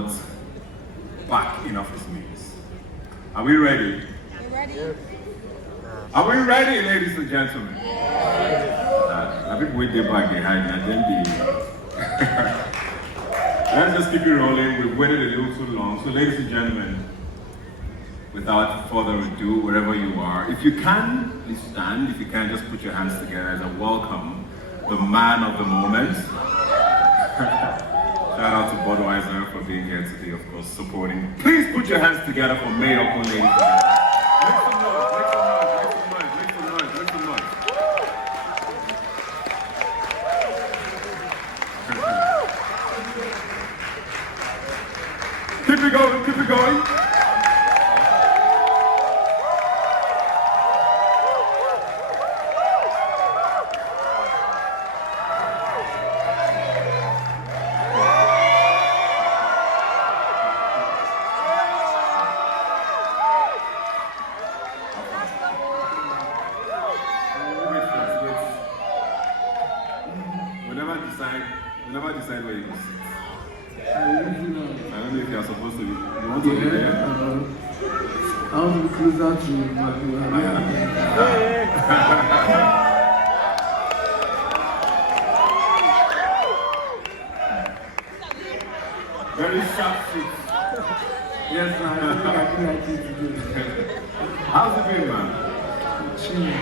not back in office means. Are we ready? We're ready. Are we ready, ladies and gentlemen? I think we did back behind and then let's just keep it rolling. We've waited a little too long. So ladies and gentlemen, without further ado, wherever you are, if you can, please stand. If you can, just put your hands together as a welcome the man of the moment. Shout out to Budweiser for being here today, of course, supporting. Please put your hands together for MAYORKUN'S, ladies and gentlemen. Make some noise, make some noise, make some noise, make some noise, make some noise. Keep it going, keep it going. Whenever decide where you go sit. I don't know if you are supposed to be. You want to be there? I want to be closer to my Very sharp seat. Yes, man. I feel like it today. How's it been, man? I'm chilling.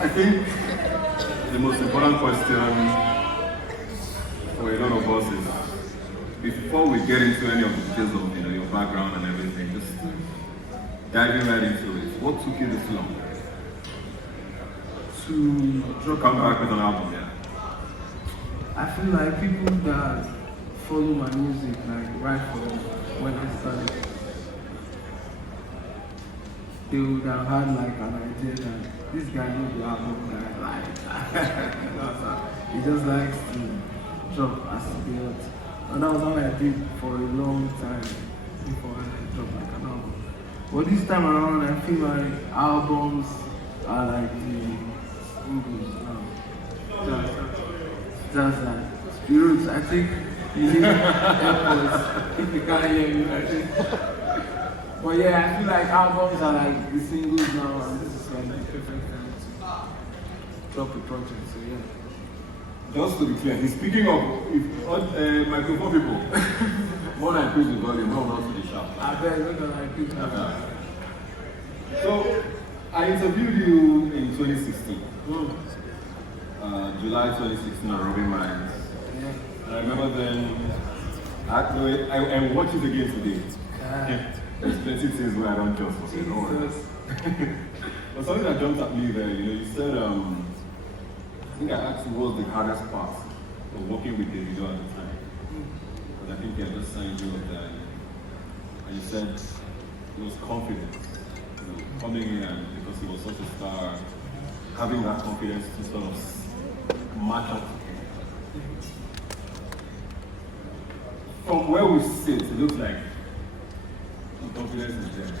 I think the most important question for a lot of us is, before we get into any of the details of your background and everything, just diving right into it. What took you this long To come back with an album? Yeah. I feel like people that follow my music, like right from when I started, they would have had like an idea that this guy knows the album that I like. He just likes to drop as he built. And that was all I did for a long time before I dropped like an album. But this time around, I feel like albums are like the singles now. Just like spirits. I think you need AirPods if you can't hear me. I think. But yeah, I feel like albums are like the singles now, and this is like the perfect time to drop a project. So yeah. Just to be clear, he's speaking of microphone people. More than increase the volume, not to the sharp. I bet we're gonna like it. So, I interviewed you in 2016. July 2016 on Robin Minds. Yeah. And I remember then, I watched it again today. There's plenty of things where I don't just say no. But something that jumped at me there, you said, I think I asked you what was the hardest part of working with Davido at the time. But I think he had just signed you up there. And you said it was confidence. Coming in and because he was such a star, having that confidence to sort of match up. From where we sit, it looks like the confidence is there.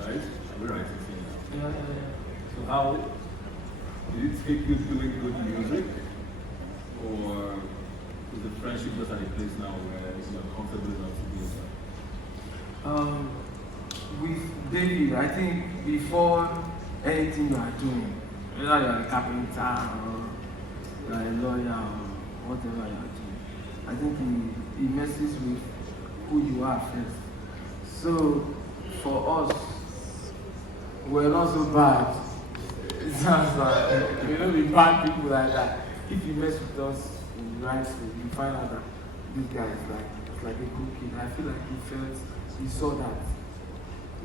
Right? Are we right to say that? Yeah. So how did it take you doing good music? Or is the friendship just at a place now where you're comfortable enough to do that? With David, I think before anything you are doing, whether you're a carpenter or you're a lawyer or whatever you are doing, I think he messes with who you are first. So for us, we're not so bad. It sounds like we don't be bad people like that. If you mess with us in the right way, you find out that this guy is like a good kid. I feel like he saw that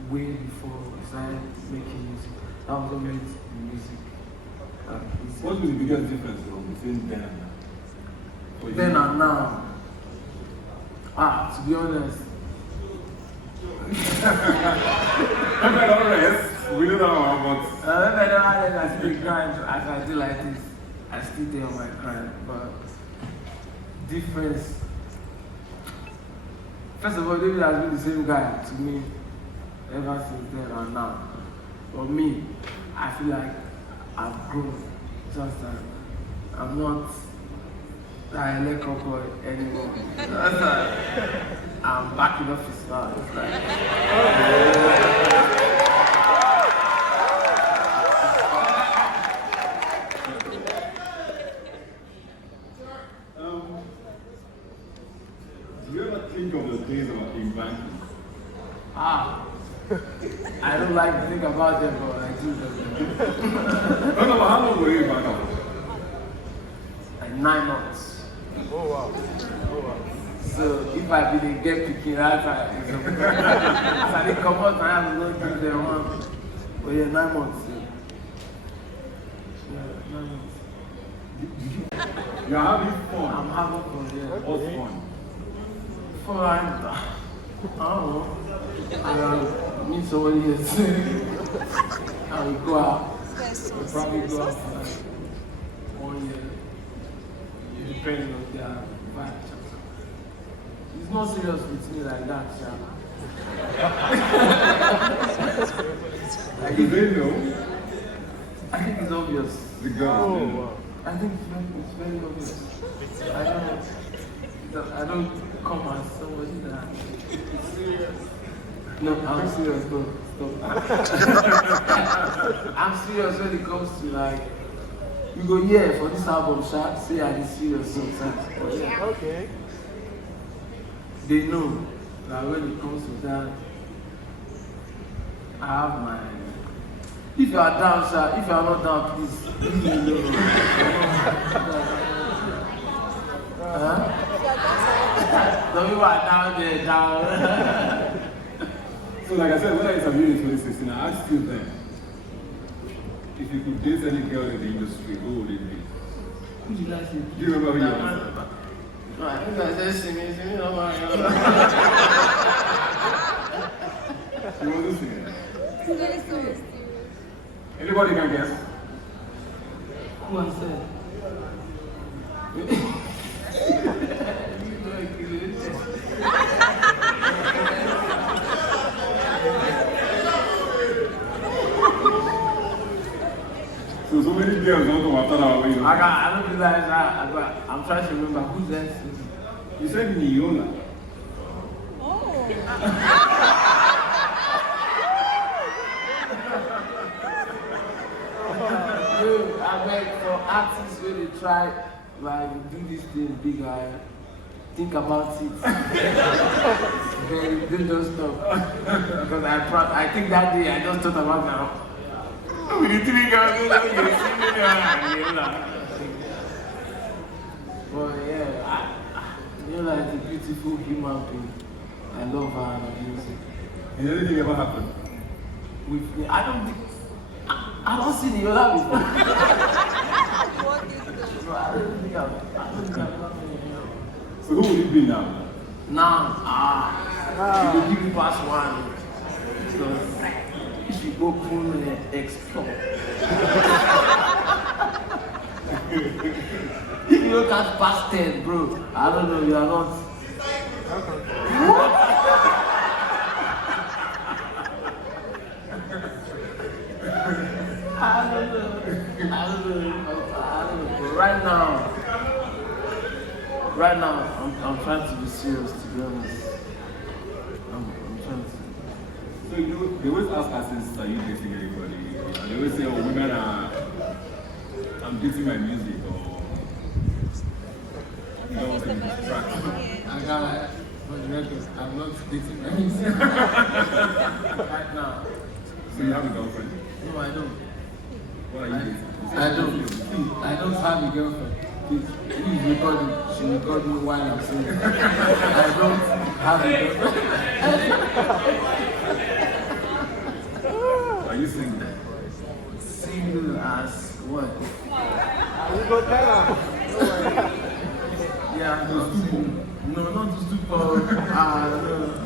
way before we started making music. That was what made music. What was the biggest difference between then and now? Then and now, to be honest, I don't rest. We don't know about. I still grind as I do like this. I still there on my grind, but difference. First of all, David has been the same guy to me ever since then and now. For me, I feel like I've grown. Just that I'm not I let Coco anymore. That's like, I'm backing up his style. It's like, do you ever think of the days in banking? I don't like to think about them, but I do them. No, how long were you in banking? Like 9 months. Oh wow. So if I didn't get picking that time, so I didn't come out and I have to go give them one. But yeah, 9 months. Yeah, 9 months. You're having fun. I'm having fun, yeah. What's fun? Fun, I don't know. I meet somebody else. And we go out. We probably go out for like 1 year. Depending on their vibe. It's not serious with me like that, yeah. Like, do they know? I think it's obvious. The girls, they know. I think it's very obvious. I don't come as somebody that is serious. No, I'm serious, no, stop. I'm serious when it comes to like, you go, yeah, for this album, Shark, say I'm serious sometimes. But yeah, Okay. they know that when it comes to that, I have my. If you are down, sir, if you are not down, please leave me alone. Huh? Some people are down there, down. So like I said, when I interviewed in 2016, I asked you then, if you could date any girl in the industry, who would it be? Who did I say? Do you remember who you answered? No, I think I said singing, no man. You wasn't singing. Anybody can guess? Who I said? So many girls don't come after our way. I don't realize I'm trying to remember who's that. You said Niola. I beg for artists when they try like do this thing bigger, think about it. Very dangerous stuff. Because I think that day I just thought about now. With the 3 girls, you see me but yeah, Niola is a beautiful human being. I love her and her music. And anything ever happened? With me, I don't see Niola before. So I don't think I've So who would it be now? Now, you will give me past one. Because if you open explore. If you look at past 10, bro, I don't know, you are not. What? I don't know. But right now, I'm trying to be serious, to be honest. I'm trying to. So you know, they always ask artists, are you dating anybody? And they always say, oh, women are, I'm dating my music, or you don't want to be distracted. I got for the record, I'm not dating my music. Right now. So you have a girlfriend? No, I don't. What are you dating? I don't have a girlfriend. Please record it. She record me while I'm singing. I don't have a girlfriend. Are you single? Single as what? You go tell her. Yeah, I'm single. No, not too stupid. No,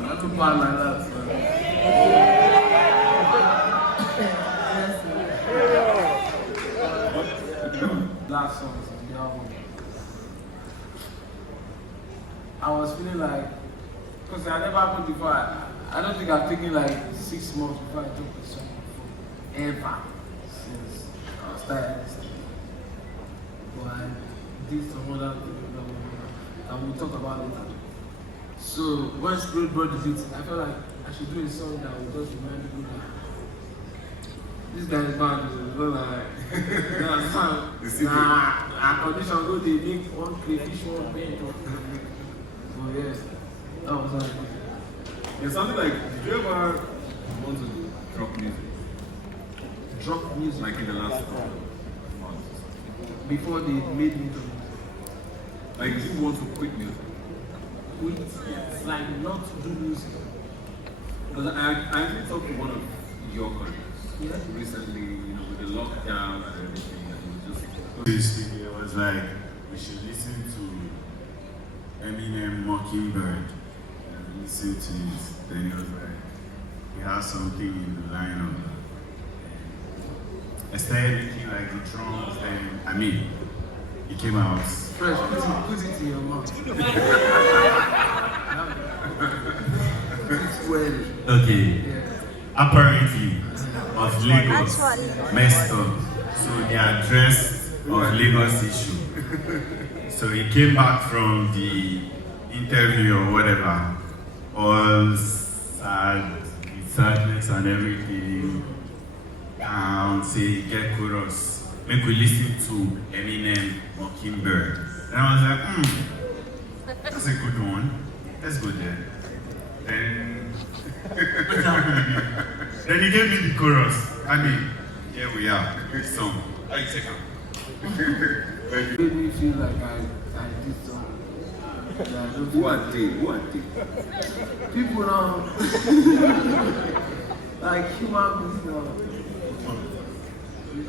not too bad like that. So. Last songs on the album. I was feeling like, because I never put before, I don't think I've taken like 6 months before I took the song before. Ever. Since I started listening. But I did some other things that were and we'll talk about it later. So when Spirit brought the beat, I felt like I should do a song that will just remind people that this guy is bad. So like, our condition go they make one crayfish, one paint. Oh yeah, that was all. It's something like, did you ever want to drop music? Drop music Like in the last months? before they made me do it. Like, did you want to quit music? Quit, like not do music. Because I actually talked to one of your colleagues recently, you know, with the lockdown and everything, and it was just... It was like, we should listen to Eminem Mockingbird and listen to it. Then it was like, we have something in the lineup. I started looking like the drums, and I mean, it came out. Fresh, put it in your mouth. It's well. Okay, Yeah. apparently, of Lagos messed up. So they addressed of Lagos issue. So he came back from the interview or whatever, all sad, with sadness and everything. And say, get chorus. Make we listen to Eminem Mockingbird. And I was like, that's a good one. Let's go there. Then then he gave me the chorus. I mean, here we are. Song. How you take it? It made me feel like I did something. Yeah, I don't Who are they? Who are they? people now, like human beings now.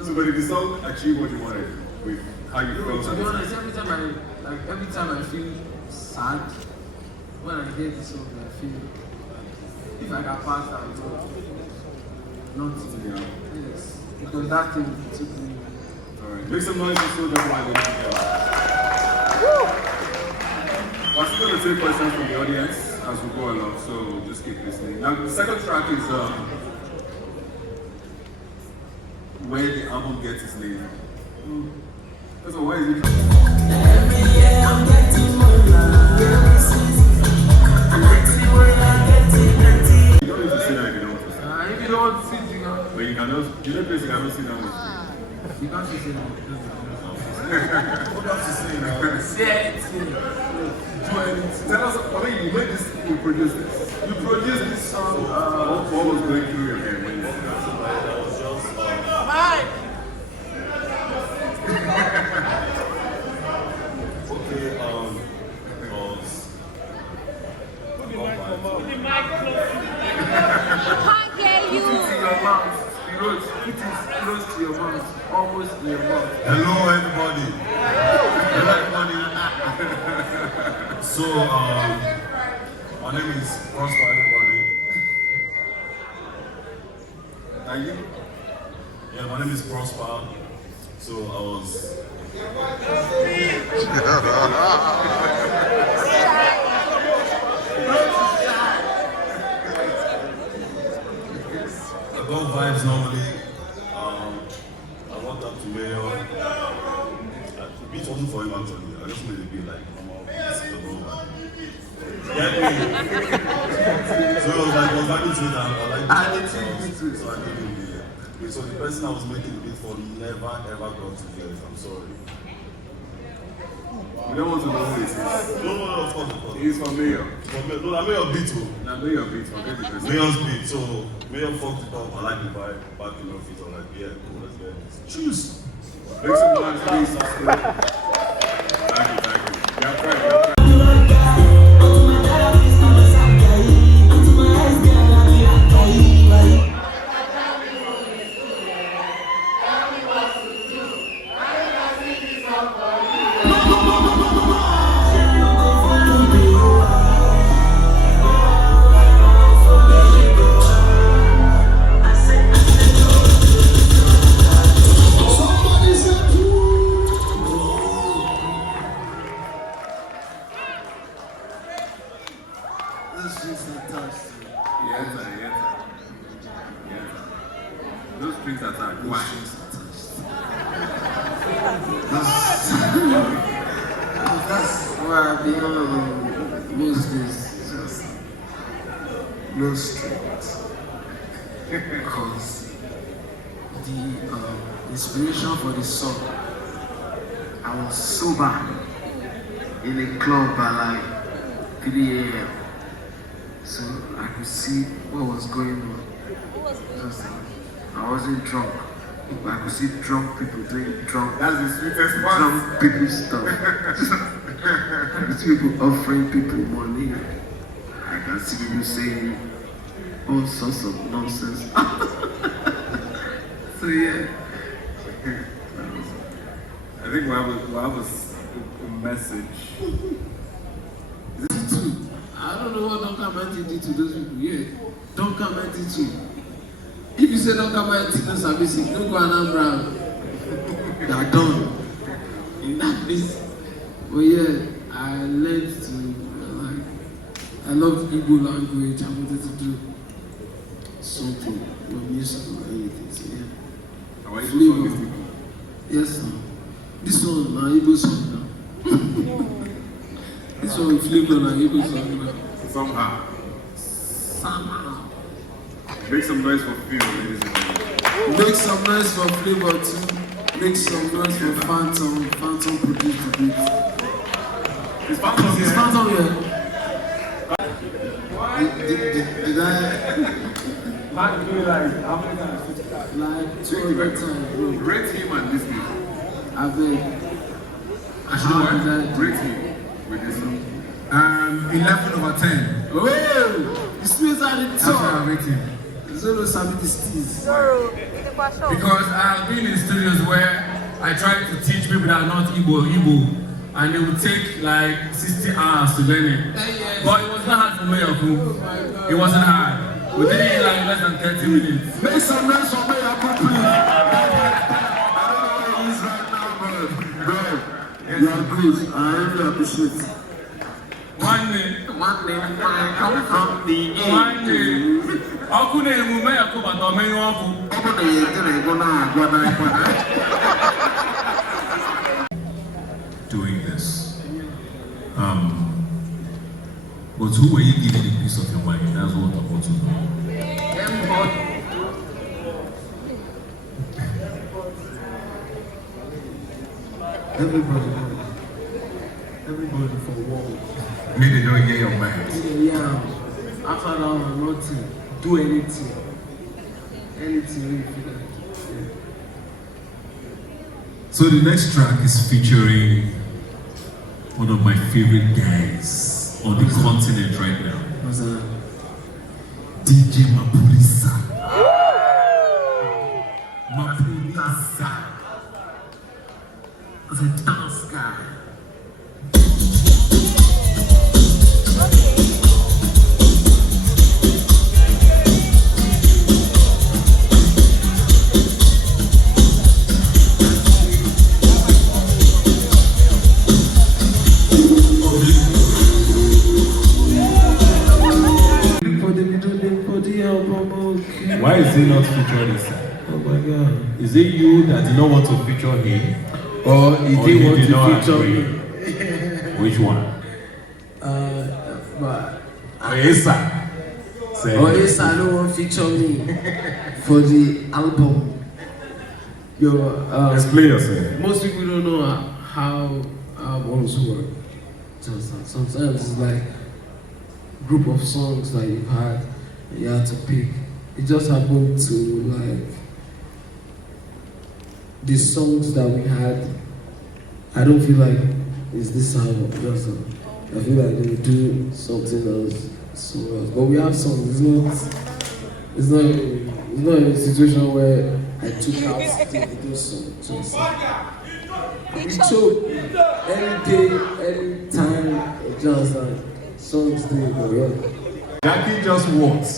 So, but did the song achieve what you wanted with how you felt? To be honest, every time I feel sad, when I hear this song, I feel if I can pass that, not yes, because that thing took me. Alright, make some noise for Soldier Boy. We're still going to take questions from the audience as we go along, so just keep listening. Now, the second track is where the album gets its name. So why is it? Every year I'm getting more love. Let's see where I get it. You don't need to sit down if you don't want to sit. If you don't want to sit, you know. But you cannot, you know, place you cannot sit down with. You can't sit down. What else to say now? Say anything. Do anything. Tell us, I mean, you made this, you produced this. You produced this song. What was going through your head when you did that? Okay, Can't hear you. Put it in your mouth. Put it close to your mouth. Almost in your mouth. hello everybody. Hello everybody. So, my name is Prosper everybody. And you? Yeah, my name is Prosper. So I was I got vibes normally. I walked up to Mayor. The beat wasn't for him actually. I just made it be like normal beats. Get me? So I was vibing to it and I like the sounds. So I gave him the so the person I was making the beat for never ever got to hear it. I'm sorry. You don't want to know who this is. No, of course. He's from Mayor. No, I made a beat too. Now Mayor beats, forget the person. Mayor's beat, so Mayor fucked it up. I like the vibe, backing off it. I'm like, yeah, cool, let's get it. Choose. Make some noise, please. Thank you, thank you. Yeah, right, yeah, right. Those strings are tight. Why? That's where I be most days. Just no strength. Because the inspiration for the song, I was sober in a club by like 3 a.m. So I could see what was going on. Just, I wasn't drunk, but I could see drunk people doing drunk. That's the sweetest part. Drunk people stuff. I could see people offering people money. I can see people saying all sorts of nonsense. So yeah. I think we'll have a message. I don't know what Don't Come and did to those people. Yeah. Don't Come and teach you. If you say Don't Come and teach us, don't go and around. They are done. In that place. But yeah, I learned to I love Igbo language. I wanted to do something with music or anything. So yeah. How are you doing this people? Yes, sir. This one, my Igbo song now. This one with flavor and Igbo song now. Somehow. Somehow. Make some noise for Phil, ladies and gentlemen. Make some noise for flavor too. Make some noise for Phantom. Phantom produced the beat. Is Phantom here? Is Phantom here? Did I? Mark do like how many times? Like 200 times, bro. Rate him and this people. I bet. Actually, what? Rate him with this song. 11/10. Oh! The space at the That's why I top. rate him. Zoro Sabi the steez. Zoro, Because I've been in studios where I try to teach people that are not Igbo, and it would take like 60 hours to learn it. But it was not hard for Mayorkun. It wasn't hard. We did it in like less than 30 minutes. Make some noise for Mayorkun, please. I don't know where he is right now, bro. You are good. I really appreciate it. One day, Come from the one day, Oku na-emu Mayorkun but ọ meghị ọkụ. Doing this. But who were you giving a piece of your mind? That's what I want to know. Everybody for war. Maybe they don't hear your mind. Yeah. After that, nothing. Do anything. Anything you feel like. So the next track is featuring one of my favorite guys on the continent right now. What's that? DJ Mapulisa. Mapulisa. As a dance guy. Why is he not featuring this? Oh my God. Is it you that did not want to feature him? Or he did want did not to feature agree? me. Which one? But Esa. Say yes, I don't want to feature me for the album. explain yourself. Most people don't know how albums work. Just sometimes it's like group of songs that you've had, and you have to pick. It just happened to like the songs that we had. I don't feel like it's this album. Just I feel like they do something else somewhere else. But we have songs. It's not a situation where I took out those songs. We choke any day, any time. Just like songs they go. Yeah. Jackie just walked.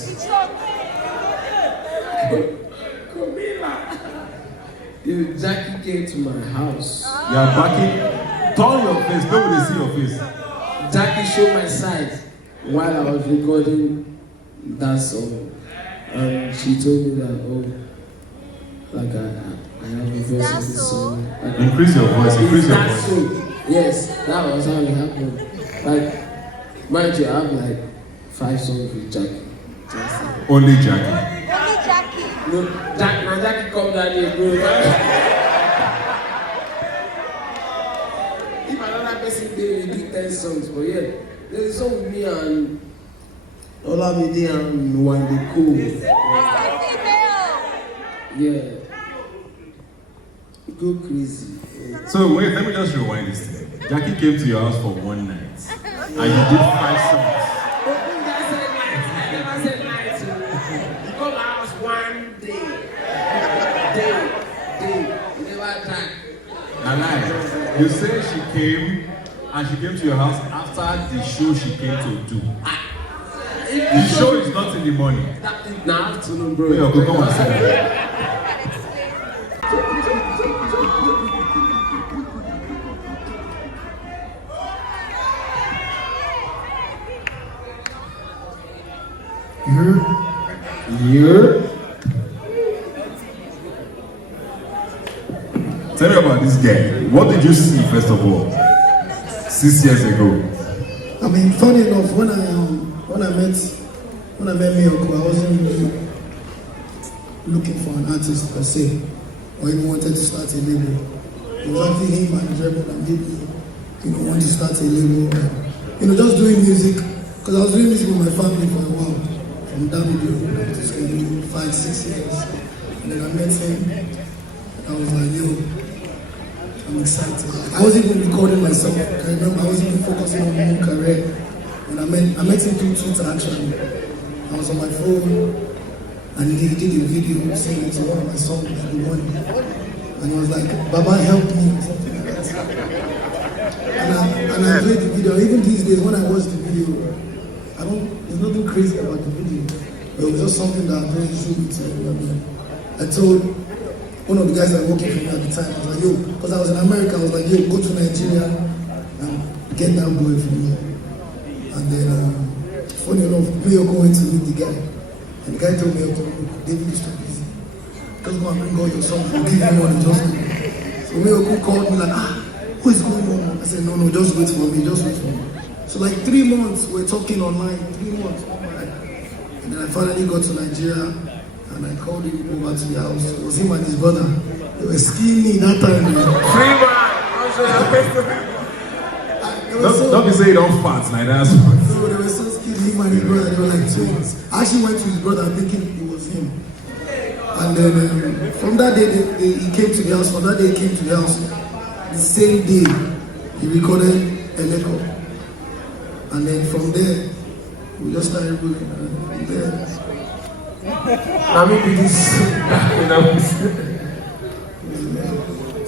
Dude, Jackie came to my house. You are backing. Turn your face. Nobody see your face. Jackie showed my side while I was recording that song. And she told me that, I have a voice in this song. Increase your voice. Increase your That voice. song. Yes, that was how it happened. Like, mind you, I have like 5 songs with Jackie. Only Jackie. Only Jackie. No, Jackie come that day, bro. If another person did, we do 10 songs, but yeah, there's a song with me and Olamide and Wande Cool. Yeah. Go crazy. Yeah. So wait, let me just rewind this thing. Jackie came to your house for one night, and you did 5 songs. You come to house one day. You never drank. Now lie. You say she came, and she came to your house after the show she came to do. The show is not in the morning. Now afternoon, bro. Wait, okay, come on, say that. Yeah. Tell me about this guy. What did you see first of all? 6 years ago. I mean, funny enough, when I met Mayorku, I wasn't really looking for an artist per se, or even wanted to start a label. It was actually him and Drebo that made me, want to start a label. And, just doing music, because I was doing music with my family for a while, from Davido, to 5-6 years. And then I met him, and I was like, yo, I'm excited. I wasn't even recording myself. I remember I wasn't even focusing on my own career. And I met him through Twitter actually. I was on my phone and he did a video singing to one of my songs, The One. And he was like, Baba, help me. And I played the video. Even these days when I watch the video, there's nothing crazy about the video. It was just something that really showed me to remember. I told one of the guys that were working for me at the time, I was like, yo, because I was in America, I was like, yo, go to Nigeria and get that boy for me. And then, funny enough, Mayorku went to meet the guy. And the guy told me, David is too busy. Just go and bring all your songs, we'll give you money, just go. So Mayorku called me like, who is going on? I said, no, just wait for me, just wait for me. So like 3 months, we're talking online, 3 months. And then I finally got to Nigeria. And I called him over to the house. It was him and his brother. They were skinny that time. Free man! Don't be saying you don't fat, like that. So they were so skinny, him and his brother. They were like twins. I actually went to his brother thinking it was him. And then from that day, he came to the house. From that day, he came to the house. The same day, he recorded Ebuka. And then from there, we just started going. From there, I mean, this.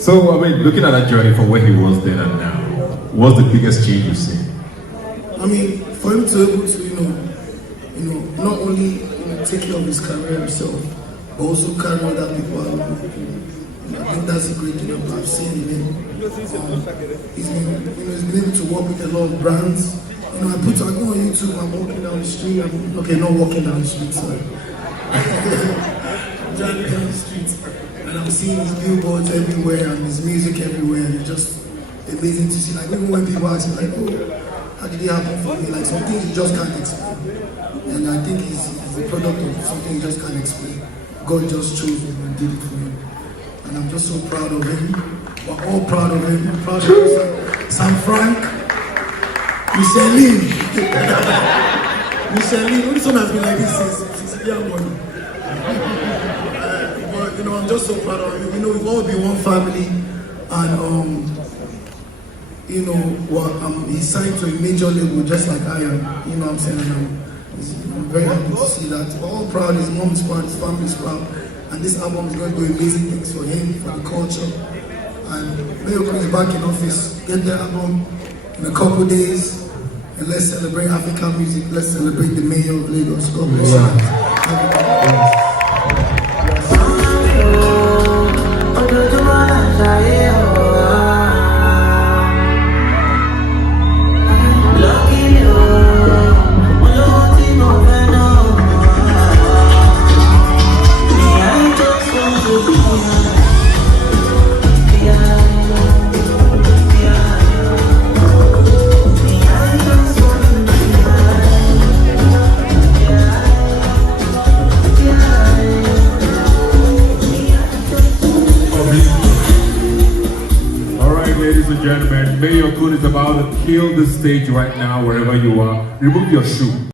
So, I mean, looking at that journey from where he was then and now, what's the biggest change you've seen? I mean, for him to be able to, not only take care of his career himself, but also carry other people around. I think that's a great thing I've seen in him. He's been able to work with a lot of brands. I go on YouTube, I'm walking down the street. Not walking down the street, sorry. I'm driving down the street and I'm seeing his billboards everywhere and his music everywhere, and it's just amazing to see. Like, even when people ask me, like, oh, how did it happen for me? Like, some things you just can't explain. And I think he's the product of something you just can't explain. God just chose him and did it for him. And I'm just so proud of him. We're all proud of him. I'm proud of him. Sam Frank, Micheline. Micheline, this one has been like this since a young one. But I'm just so proud of him. We've all been one family, and he's signed to a major label just like I am. You know what I'm saying? And I'm very happy to see that. We're all proud. His mom's proud. His family's proud. And this album is going to do amazing things for him, for the culture. And Mayorku is back in office. Get the album in a couple days. And let's celebrate African music. Let's celebrate the mayor of Lagos. God bless you. gentlemen, Mayorkun is about to kill the stage right now, wherever you are. Remove your shoe.